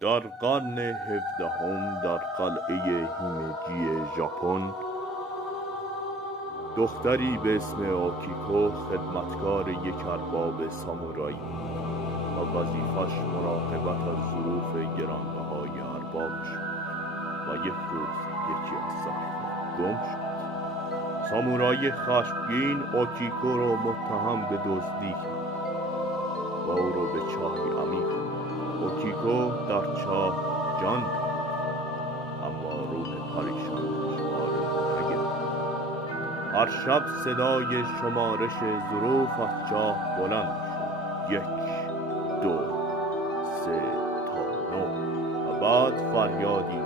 در قرن 17 در قلعه هیمجی ژاپن، دختری به اسم آکیکو خدمتکار یک ارباب سامورایی و وظیفش مراقبت از ظروف گرانبهای اربابش و یک روز یکی از ظرفها گم شد. سامورایی خشمگین آکیکو را متهم به دزدی کرد و او را به چاهی عمیق برد. آکیکو در چاه جان داد، اما روح پریشانش آروم نگرفت. هر شب صدای شمارش ظروف از چاه بلند شد: 1 2 3 تا 9 و بعد فریادی